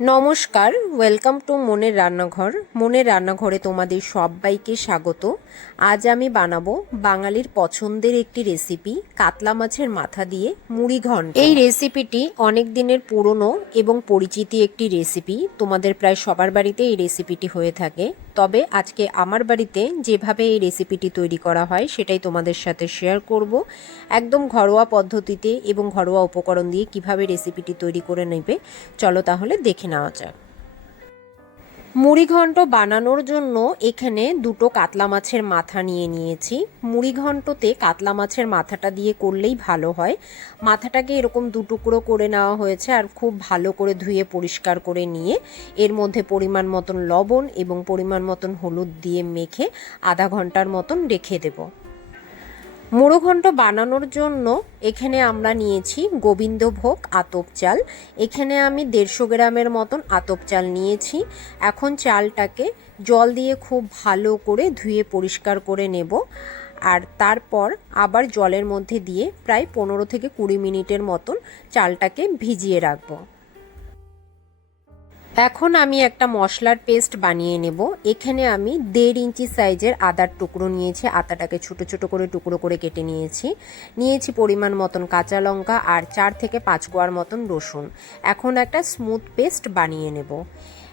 নমস্কার welcome to মনের রান্নাঘর। মনের রান্নাঘরে তোমাদের সবাইকে স্বাগত। আজ আমি বানাবো বাঙালির পছন্দের একটি রেসিপি কাতলা মাছের মাথা দিয়ে মুড়ি ঘন্ট। এই রেসিপিটি অনেক দিনের পুরনো এবং পরিচিতি একটি রেসিপি তোমাদের প্রায় সবার বাড়িতে এই রেসিপিটি হয়ে থাকে। তবে আজকে আমার বাড়িতে যেভাবে এই রেসিপিটি তৈরি করা হয়, সেটাই তোমাদের সাথে শেয়ার করব। একদম ঘরোয়া পদ্ধতিতে এবং ঘরোয়া উপকরণ দিয়ে কীভাবে রেসিপিটি তৈরি করে নেবে, চলো তাহলে দেখে নেওয়া যাক। মুড়িঘণ্ট বানানোর জন্য এখানে দুটো কাতলা মাছের মাথা নিয়ে নিয়েছি। মুড়িঘণ্টতে কাতলা মাছের মাথাটা দিয়ে করলেই ভালো হয়। মাথাটাকে এরকম দুটুকরো করে নেওয়া হয়েছে আর খুব ভালো করে ধুয়ে পরিষ্কার করে নিয়ে এর মধ্যে পরিমাণ মতন লবণ এবং পরিমাণ মতন হলুদ দিয়ে মেখে আধা ঘণ্টার মতন রেখে দেবো। মুড়োঘণ্ট বানানোর জন্য এখানে আমরা নিয়েছি গোবিন্দভোগ আতপ চাল। এখানে আমি দেড়শো গ্রামের মতন আতপ চাল নিয়েছি। এখন চালটাকে জল দিয়ে খুব ভালো করে ধুয়ে পরিষ্কার করে নেব। আর তারপর আবার জলের মধ্যে দিয়ে প্রায় পনেরো থেকে কুড়ি মিনিটের মতন চালটাকে ভিজিয়ে রাখব। এখন আমি একটা মশলার পেস্ট বানিয়ে নেব। এখানে আমি দেড় ইঞ্চি সাইজের আদার টুকরো নিয়েছি। আদাটাকে ছোট ছোট করে টুকরো করে কেটে নিয়েছি। নিয়েছি পরিমাণ মতন কাঁচা লঙ্কা আর চার থেকে পাঁচ কোয়ার মতন রসুন। এখন একটা স্মুথ পেস্ট বানিয়ে নেব।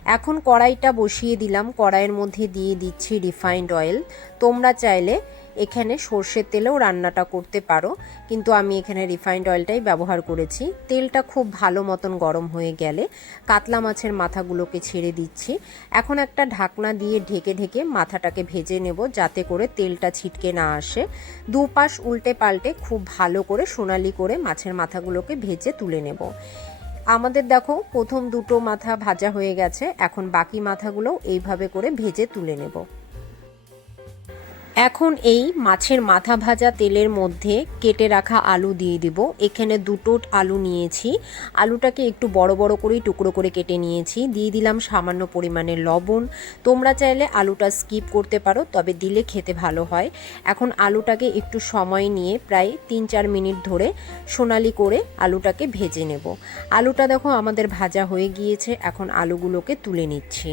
এখন কড়াইটা বসিয়ে দিলাম। কড়াইয়ের মধ্যে দিয়ে দিচ্ছি রিফাইন্ড অয়েল। তোমরা চাইলে এখানে সর্ষের তেলেও রান্নাটা করতে পারো, কিন্তু আমি এখানে রিফাইন্ড অয়েলটাই ব্যবহার করেছি। তেলটা খুব ভালো মতন গরম হয়ে গেলে কাতলা মাছের মাথাগুলোকে ছেড়ে দিচ্ছি। এখন একটা ঢাকনা দিয়ে ঢেকে ঢেকে মাথাটাকে ভেজে নেব যাতে করে তেলটা ছিটকে না আসে। দুপাশ উল্টে পাল্টে খুব ভালো করে সোনালি করে মাছের মাথাগুলোকে ভেজে তুলে নেব। আমাদের দেখো, প্রথম দুটো মাথা ভাজা হয়ে গেছে, এখন বাকি মাথাগুলোও এইভাবে করে ভেজে তুলে নেব। এখন এই মাছের মাথা ভাজা তেলের মধ্যে কেটে রাখা আলু দিয়ে দিব। এখানে দুটো আলু নিয়েছি। আলুটাকে একটু বড় বড় করেই টুকরো করে কেটে নিয়েছি। দিয়ে দিলাম সামান্য পরিমাণে লবণ। তোমরা চাইলে আলুটা স্কিপ করতে পারো, তবে দিলে খেতে ভালো হয়। এখন আলুটাকে একটু সময় নিয়ে প্রায় তিন চার মিনিট ধরে সোনালি করে আলুটাকে ভেজে নেব। আলুটা দেখো আমাদের ভাজা হয়ে গিয়েছে। এখন আলুগুলোকে তুলে নিচ্ছি।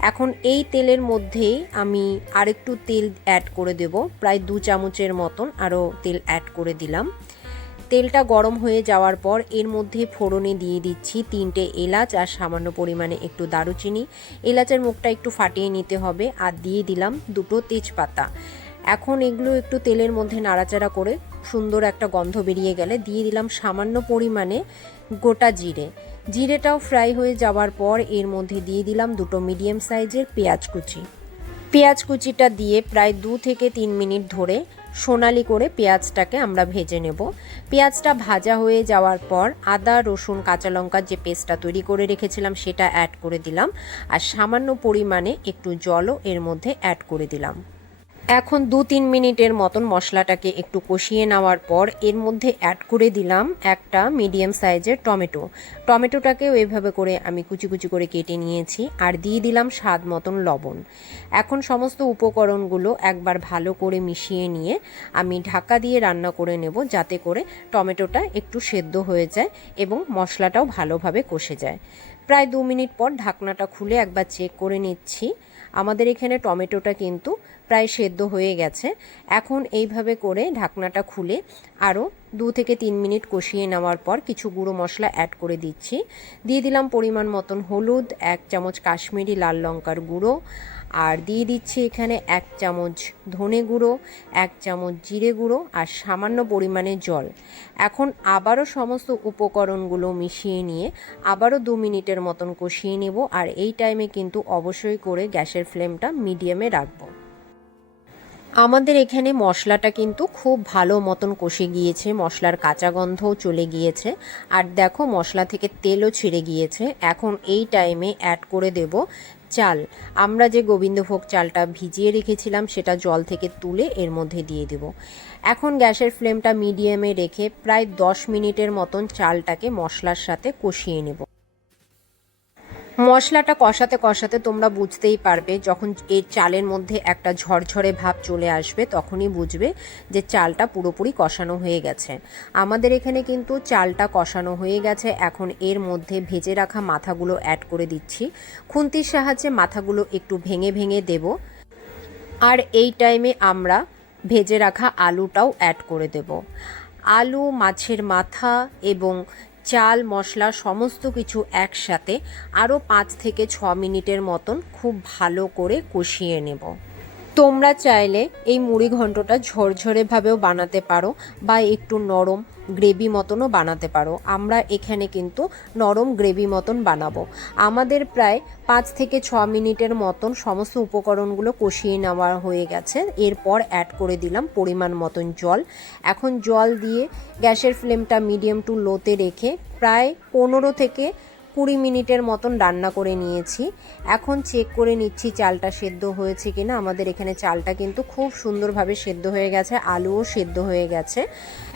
এখন এই তেলের মধ্যেই আমি আরেকটু তেল অ্যাড করে দেব। প্রায় দু চামচের মতন আরও তেল অ্যাড করে দিলাম। তেলটা গরম হয়ে যাওয়ার পর এর মধ্যে ফোড়নে দিয়ে দিচ্ছি তিনটে এলাচ আর সামান্য পরিমাণে একটু দারুচিনি। এলাচের মুখটা একটু ফাটিয়ে নিতে হবে আর দিয়ে দিলাম দুটো তেজপাতা। এখন এগুলো একটু তেলের মধ্যে নাড়াচাড়া করে সুন্দর একটা গন্ধ বেরিয়ে গেলে দিয়ে দিলাম সামান্য পরিমাণে গোটা জিরে। জিরেটাও ফ্রাই হয়ে যাওয়ার পর এর মধ্যে দিয়ে দিলাম দুটো মিডিয়াম সাইজের পেঁয়াজ কুচি। পেঁয়াজ কুচিটা দিয়ে প্রায় দু থেকে তিন মিনিট ধরে সোনালি করে পেঁয়াজটাকে আমরা ভেজে নেব। পেঁয়াজটা ভাজা হয়ে যাওয়ার পর আদা, রসুন, কাঁচা লঙ্কার যে পেস্টটা তৈরি করে রেখেছিলাম সেটা অ্যাড করে দিলাম। আর সামান্য পরিমাণে একটু জলও এর মধ্যে অ্যাড করে দিলাম। এখন দু তিন মিনিটের মতন মশলাটাকে একটু কষিয়ে নেওয়ার পর এর মধ্যে অ্যাড করে দিলাম একটা মিডিয়াম সাইজের টমেটো। টমেটোটাকেও এভাবে করে আমি কুচি কুচি করে কেটে নিয়েছি আর দিয়ে দিলাম স্বাদ মতন লবণ। এখন সমস্ত উপকরণগুলো একবার ভালো করে মিশিয়ে নিয়ে আমি ঢাকা দিয়ে রান্না করে নেব যাতে করে টমেটোটা একটু সেদ্ধ হয়ে যায় এবং মশলাটাও ভালোভাবে কষে যায়। প্রায় দু মিনিট পর ঢাকনাটা খুলে একবার চেক করে নিচ্ছি। আমাদের এখানে টমেটোটা কিন্তু প্রায় সেদ্ধ হয়ে গেছে। এখন এইভাবে করে ঢাকনাটা খুলে আরও দু থেকে তিন মিনিট কষিয়ে নেওয়ার পর কিছু গুঁড়ো মশলা অ্যাড করে দিচ্ছি। দিয়ে দিলাম পরিমাণ মতন হলুদ, এক চামচ কাশ্মীরি লাল লঙ্কার গুঁড়ো। আর দিয়ে দিচ্ছি এখানে এক চামচ ধনে গুঁড়ো, এক চামচ জিরে গুঁড়ো আর সামান্য পরিমাণে জল। এখন আবারও সমস্ত উপকরণগুলো মিশিয়ে নিয়ে আবারও দু মিনিটের মতন কষিয়ে নেব। আর এই টাইমে কিন্তু অবশ্যই করে গ্যাসের ফ্লেমটা মিডিয়ামে রাখব। আমাদের এখানে মশলাটা কিন্তু খুব ভালো মতন কষে গিয়েছে, মশলার কাঁচা গন্ধও চলে গিয়েছে। আর দেখো, মশলা থেকে তেলও ছিঁড়ে গিয়েছে। এখন এই টাইমে অ্যাড করে দেব চাল। আমরা যে গোবিন্দভোগ চালটা ভিজিয়ে রেখেছিলাম, সেটা জল থেকে তুলে এর মধ্যে দিয়ে দেব। এখন গ্যাসের ফ্লেমটা মিডিয়ামে রেখে প্রায় দশ মিনিটের মতন চালটাকে মশলার সাথে কষিয়ে নেব। মশলাটা কষাতে কষাতে তোমরা বুঝতেই পারবে, যখন এর চালের মধ্যে একটা ঝরঝরে ভাব চলে আসবে, তখনই বুঝবে যে চালটা পুরোপুরি কষানো হয়ে গেছে। আমাদের এখানে কিন্তু চালটা কষানো হয়ে গেছে, এখন এর মধ্যে ভেজে রাখা মাথাগুলো অ্যাড করে দিচ্ছি। খুন্তির সাহায্যে মাথাগুলো একটু ভেঙে ভেঙে দেব। আর এই টাইমে আমরা ভেজে রাখা আলুটাও অ্যাড করে দেব। আলু, মাছের মাথা এবং চাল, মশলা, সমস্ত কিছু একসাথে আরও পাঁচ থেকে ছ মিনিটের মতন খুব ভালো করে কষিয়ে নেব। তোমরা চাইলে এই মুড়ি ঘন্টটা ঝরঝরেভাবেও বানাতে পারো বা একটু নরম গ্রেভি মতনও বানাতে পারো। আমরা এখানে কিন্তু নরম গ্রেভি মতন বানাবো। আমাদের প্রায় পাঁচ থেকে ছ মিনিটের মতন সমস্ত উপকরণগুলো কষিয়ে নেওয়া হয়ে গেছে। এরপর অ্যাড করে দিলাম পরিমাণ মতন জল। এখন জল দিয়ে গ্যাসের ফ্লেমটা মিডিয়াম টু লোতে রেখে প্রায় পনেরো থেকে কুড়ি মিনিটের মতন রান্না করে নিয়েছি। এখন চেক করে নিচ্ছি চালটা সেদ্ধ হয়েছে কিনা। আমাদের এখানে চালটা কিন্তু খুব সুন্দরভাবে সেদ্ধ হয়ে গেছে, আলুও সেদ্ধ হয়ে গেছে।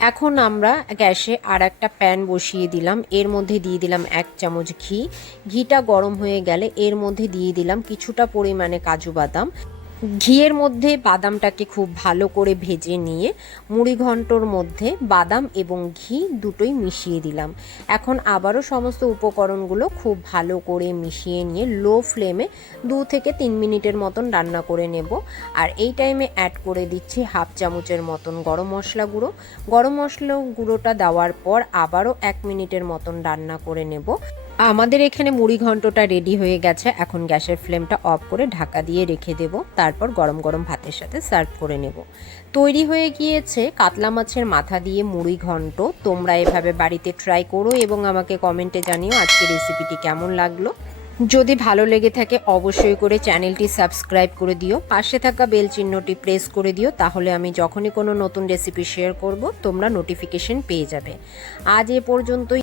এখন আমরা গ্যাসে আর একটা প্যান বসিয়ে দিলাম। এর মধ্যে দিয়ে দিলাম এক চামচ ঘি। ঘিটা গরম হয়ে গেলে এর মধ্যে দিয়ে দিলাম কিছুটা পরিমাণে কাজু বাদাম। ঘিয়ের মধ্যে বাদামটাকে খুব ভালো করে ভেজে নিয়ে মুড়ি ঘন্টর মধ্যে বাদাম এবং ঘি দুটোই মিশিয়ে দিলাম। এখন আবারও সমস্ত উপকরণগুলো খুব ভালো করে মিশিয়ে নিয়ে লো ফ্লেমে দু থেকে তিন মিনিটের মতন রান্না করে নেব। আর এই টাইমে অ্যাড করে দিচ্ছি হাফ চামচের মতন গরম মশলা গুঁড়ো। গরম মশলা গুঁড়োটা দেওয়ার পর আবারও এক মিনিটের মতন রান্না করে নেব। আমাদের এখানে মুড়ি ঘন্টটা রেডি হয়ে গেছে। এখন গ্যাসের ফ্লেমটা অফ করে ঢাকা দিয়ে রেখে দেব। তারপর গরম গরম ভাতের সাথে সার্ভ করে নেব। তৈরি হয়ে গিয়েছে কাতলা মাছের মাথা দিয়ে মুড়ি ঘন্ট। তোমরা এভাবে বাড়িতে ট্রাই করো এবং আমাকে কমেন্টে জানিও আজকে রেসিপিটি কেমন লাগল। যদি ভালো লেগে থাকে অবশ্যই করে চ্যানেলটি সাবস্ক্রাইব করে দিও। পাশে থাকা বেল চিহ্নটি প্রেস করে দিও। তাহলে আমি যখনই কোনো নতুন রেসিপি শেয়ার করব, তোমরা নোটিফিকেশন পেয়ে যাবে। আজ এ পর্যন্তই।